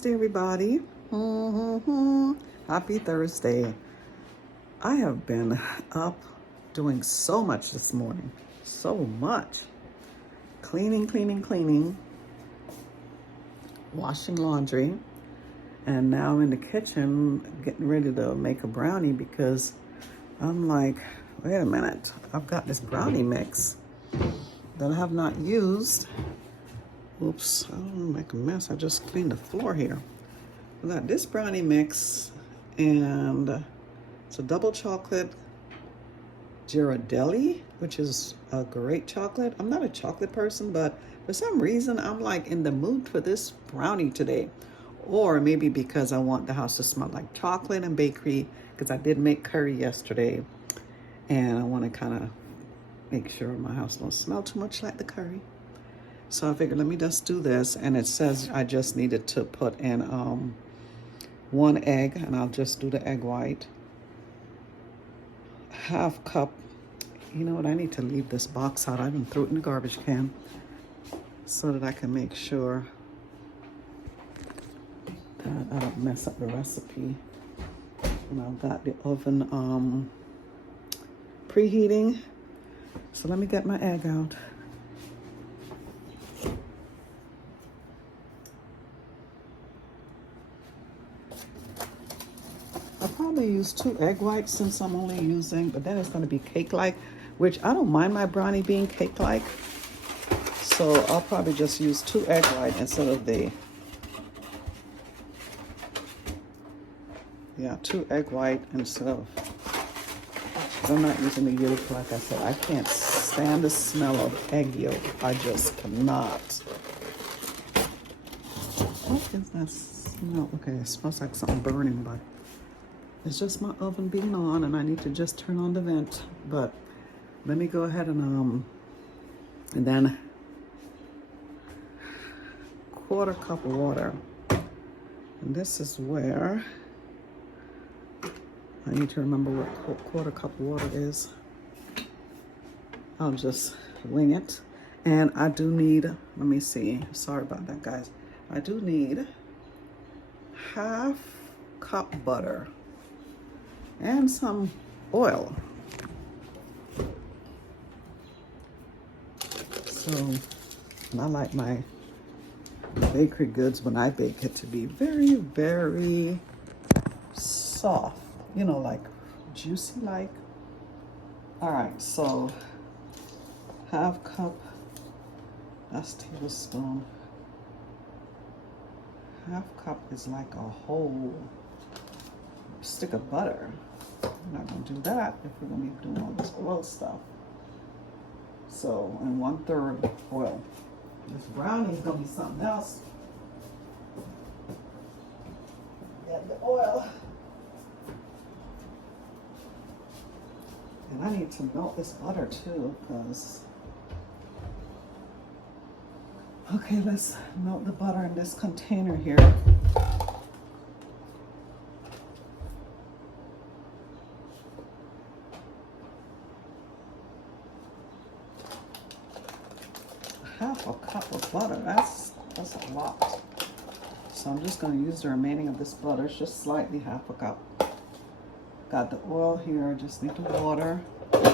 Thursday, everybody. Happy Thursday. I have been up doing so much this morning. So much. Cleaning, washing laundry, and now in the kitchen getting ready to make a brownie because I'm like, wait a minute, I've got this brownie mix that I have not used. Oops, I don't want to make a mess. I just cleaned the floor here. I got this brownie mix, and it's a double chocolate Ghirardelli, which is a great chocolate. I'm not a chocolate person, but for some reason, I'm like in the mood for this brownie today. Or maybe because I want the house to smell like chocolate and bakery, because I did make curry yesterday, and I want to kind of make sure my house don't smell too much like the curry. So I figured, let me just do this. And it says I just needed to put in 1 egg, and I'll just do the egg white. Half cup. You know what? I need to leave this box out. I even threw it in the garbage can so that I can make sure that I don't mess up the recipe. And I've got the oven preheating. So let me get my egg out. I'll probably use 2 egg whites since I'm only using, but then it's going to be cake-like, which I don't mind my brownie being cake-like. So I'll probably just use 2 egg white instead of 2 egg white instead of, I'm not using the yolk, like I said. I can't stand the smell of egg yolk. I just cannot. What is that smell? Okay, it smells like something burning, but it's just my oven being on, and I need to just turn on the vent. But let me go ahead and then 1/4 cup of water. And this is where I need to remember what 1/4 cup of water is. I'll just wing it. And I do need, let me see, sorry about that, guys. I do need 1/2 cup butter and some oil. So, and I like my bakery goods when I bake it to be very, very soft, you know, like juicy like. All right, so 1/2 cup, that's tablespoon. 1/2 cup is like a whole stick of butter. I'm not gonna do that if we're gonna be doing all this oil stuff. So, and 1/3 oil. This brownie is gonna be something else. Get the oil. And I need to melt this butter too, because, okay, let's melt the butter in this container here. 1/2 cup of butter, that's a lot. So I'm just gonna use the remaining of this butter, it's just slightly 1/2 cup. Got the oil here, I just need the water. So I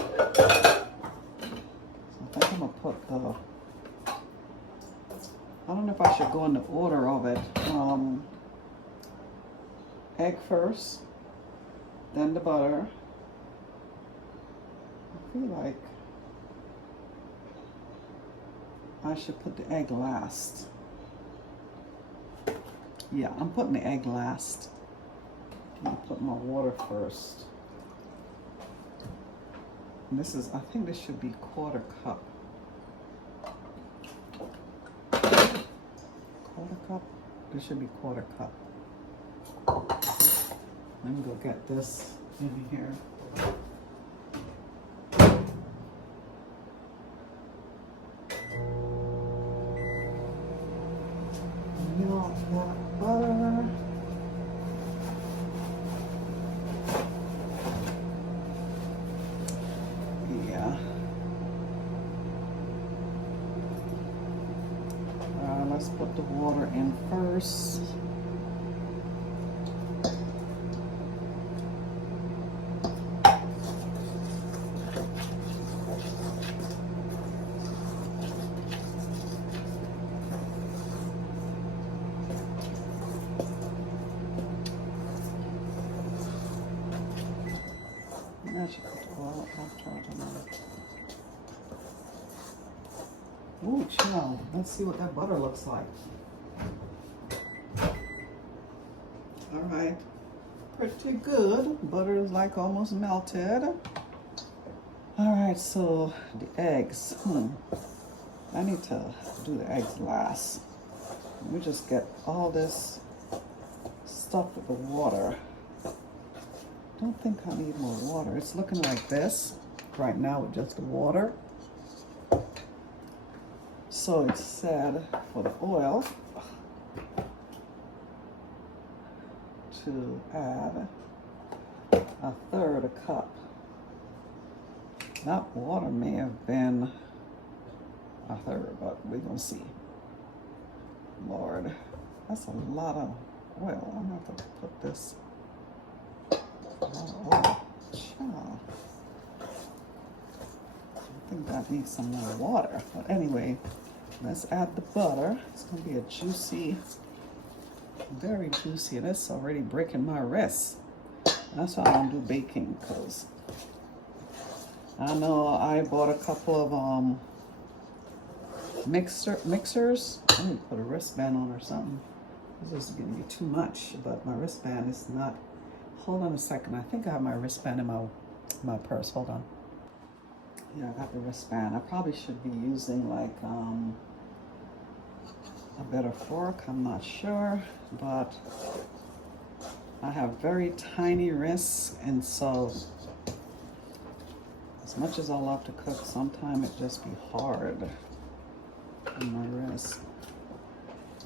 think I'm gonna put the, I don't know if I should go in the order of it. Egg first, then the butter. I feel like I should put the egg last. Yeah, I'm putting the egg last. I'll put my water first. And this is, I think this should be 1/4 cup. 1/4 cup? This should be 1/4 cup. Let me go get this in here. Melt that butter. Yeah. Let's put the water in first. I'll try it on. Ooh, child. Let's see what that butter looks like. All right. Pretty good. Butter is like almost melted. All right, so the eggs. I need to do the eggs last. Let me just get all this stuff with the water. Don't think I need more water. It's looking like this right now with just the water. So it said for the oil to add 1/3 cup. That water may have been 1/3, but we're gonna see. Lord, that's a lot of oil. I'm gonna have to put this. A lot of oil. Child. I think that needs some more water. But anyway, let's add the butter. It's gonna be a juicy, very juicy. And it's already breaking my wrist. That's why I don't do baking, because I know I bought a couple of mixers. I need to put a wristband on or something. This is gonna be too much, but my wristband is not. Hold on a second. I think I have my wristband in my purse. Hold on. Yeah, I got the wristband. I probably should be using like a better fork. I'm not sure, but I have very tiny wrists, and so as much as I love to cook, sometimes it just be hard on my wrist.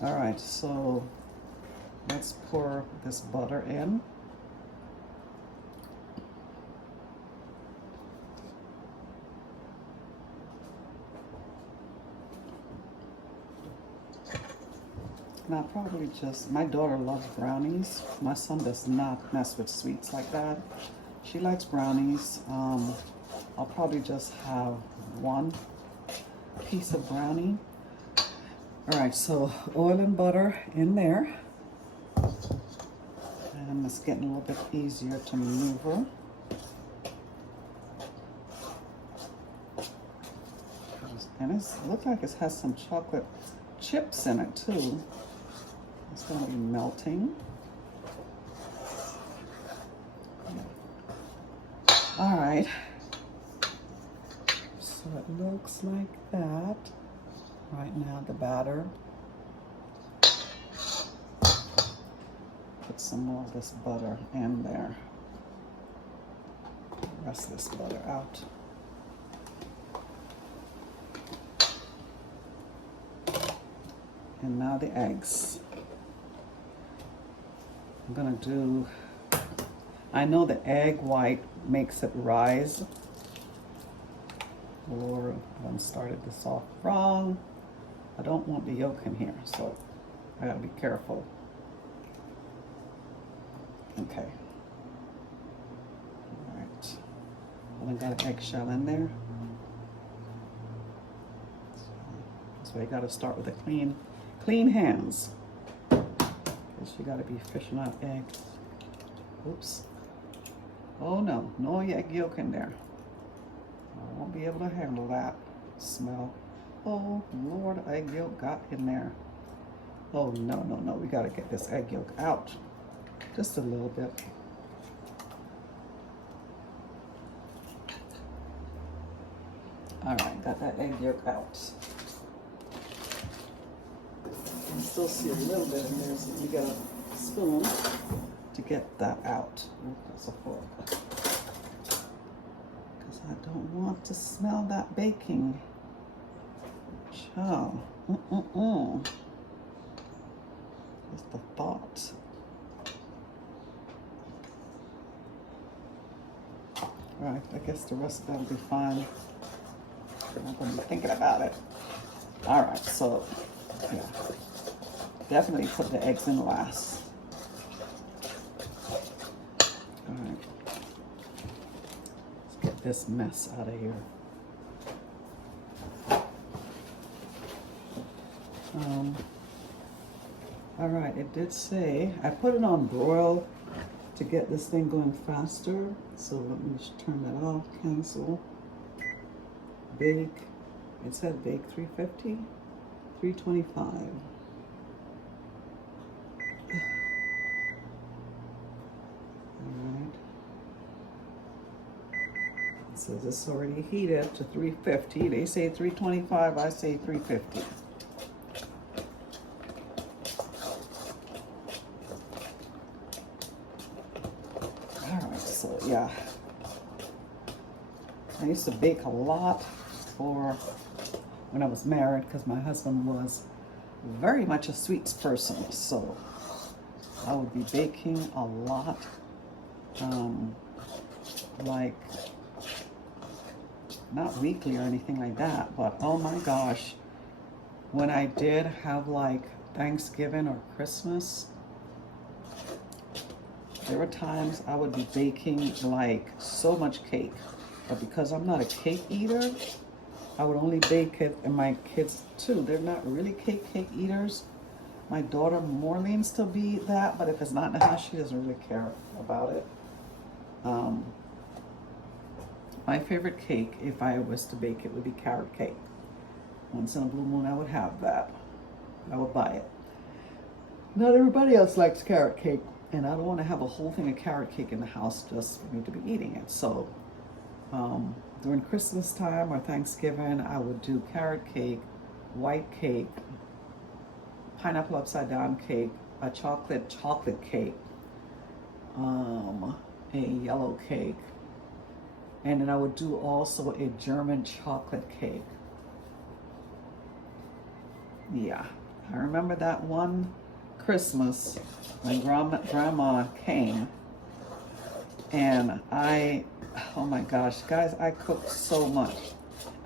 All right, so let's pour this butter in. And I'll probably just, my daughter loves brownies. My son does not mess with sweets like that. She likes brownies. I'll probably just have one piece of brownie. All right, so oil and butter in there. And it's getting a little bit easier to maneuver. And it looks like it has some chocolate chips in it too. It's going to be melting. All right. So it looks like that right now, the batter. Put some more of this butter in there. Rest this butter out. And now the eggs. I'm gonna do, I know the egg white makes it rise. Or I started this off wrong. I don't want the yolk in here, so I gotta be careful. Okay. All right. And I got an eggshell in there. So you gotta start with a clean hands. Because you gotta be fishing out eggs. Oops. Oh no, no egg yolk in there. I won't be able to handle that smell. Oh Lord, egg yolk got in there. Oh no, no, no, we gotta get this egg yolk out. Just a little bit. All right, got that egg yolk out. You can still see a little bit in there, so you get a spoon to get that out. Ooh, that's a fork. Because I don't want to smell that baking. Child. Just the thought. All right, I guess the rest of that will be fine. I'm not going to be thinking about it. All right, so yeah, definitely put the eggs in last. All right, let's get this mess out of here. All right, it did say, I put it on broil to get this thing going faster. So let me just turn that off, cancel, bake. It said bake 350, 325. Alright. So this already heated to 350. They say 325, I say 350. Alright, so yeah. I used to bake a lot for when I was married because my husband was very much a sweets person. So I would be baking a lot. Like, not weekly or anything like that, but oh my gosh, when I did have like Thanksgiving or Christmas, there were times I would be baking like so much cake, but because I'm not a cake eater, I would only bake it, and my kids too, they're not really cake eaters. My daughter more leans to be that, but if it's not in the house, she doesn't really care about it. My favorite cake, if I was to bake it, would be carrot cake. Once in a blue moon, I would have that. I would buy it. Not everybody else likes carrot cake, and I don't want to have a whole thing of carrot cake in the house just for me to be eating it. So during Christmas time or Thanksgiving, I would do carrot cake, white cake, pineapple upside down cake, a chocolate cake, a yellow cake, and then I would do also a German chocolate cake. Yeah, I remember that one Christmas when grandma came, and oh my gosh, guys, I cooked so much.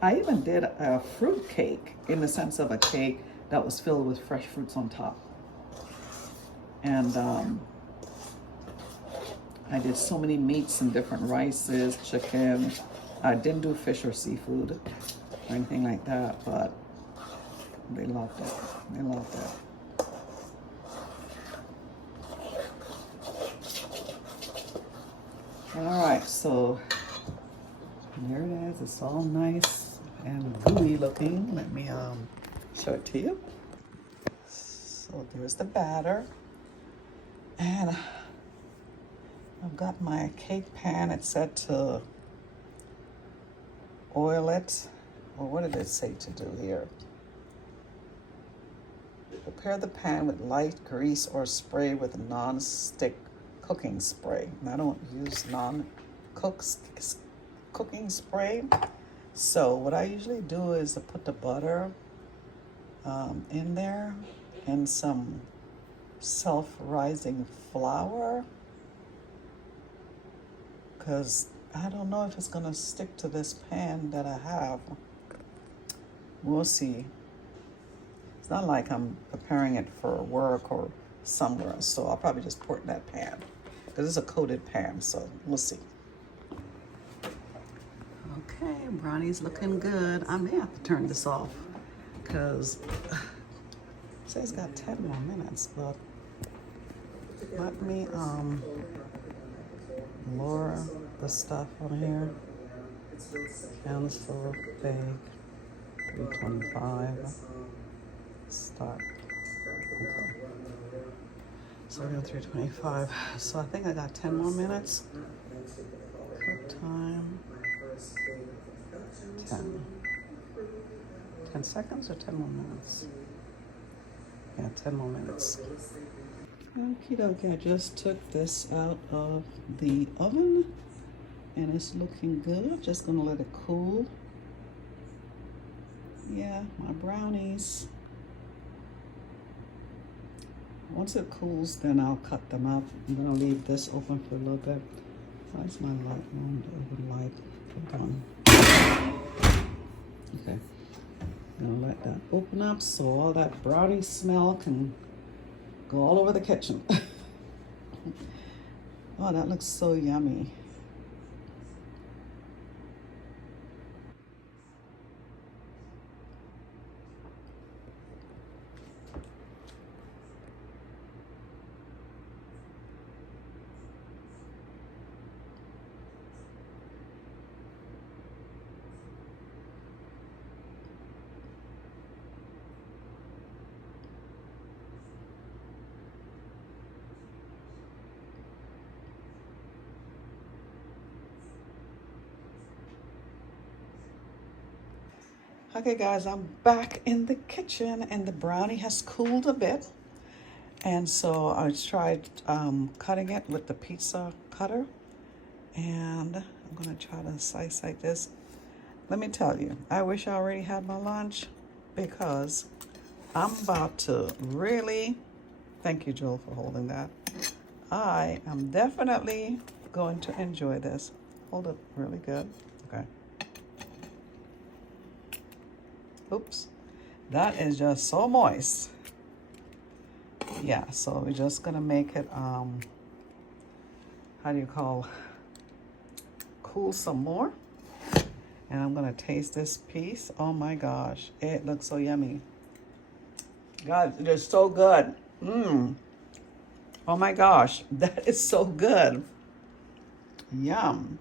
I even did a fruit cake, in the sense of a cake that was filled with fresh fruits on top. And I did so many meats and different rices, chicken. I didn't do fish or seafood or anything like that, but they loved it. They loved it. All right, so there it is. It's all nice and gooey looking. Let me show it to you. So there's the batter, and I've got my cake pan. It's set to oil it. Well, what did it say to do here? Prepare the pan with light grease or spray with non-stick cooking spray. And I don't use cooking spray. So what I usually do is to put the butter in there and some self-rising flour, because I don't know if it's gonna stick to this pan that I have. We'll see. It's not like I'm preparing it for work or somewhere, so I'll probably just pour it in that pan, because it's a coated pan, so we'll see. Okay, brownie's looking good. I may have to turn this off, because it says it's got 10 more minutes, but let me lower the stuff on here. Cancel, bake, 325, start. Okay. So we're doing 325. So I think I got 10 more minutes. Cook time, 10. 10 seconds or 10 more minutes? Yeah, 10 more minutes. Okie dokie, I just took this out of the oven and it's looking good. I'm just gonna let it cool. Yeah, my brownies. Once it cools, then I'll cut them up. I'm gonna leave this open for a little bit. Why is my light on? The oven light. Click on. Okay. I'm gonna let that open up so all that brownie smell can go all over the kitchen. Oh, that looks so yummy. Okay, guys, I'm back in the kitchen and the brownie has cooled a bit. And so I tried cutting it with the pizza cutter. And I'm going to try to slice like this. Let me tell you, I wish I already had my lunch because I'm about to really, thank you, Joel, for holding that. I am definitely going to enjoy this. Hold it really good. Okay. Oops. That is just so moist. Yeah, so we're just gonna make it, how do you call, cool some more. And I'm gonna taste this piece. Oh my gosh, it looks so yummy. God, it is so good. Mmm. Oh my gosh, that is so good. Yum.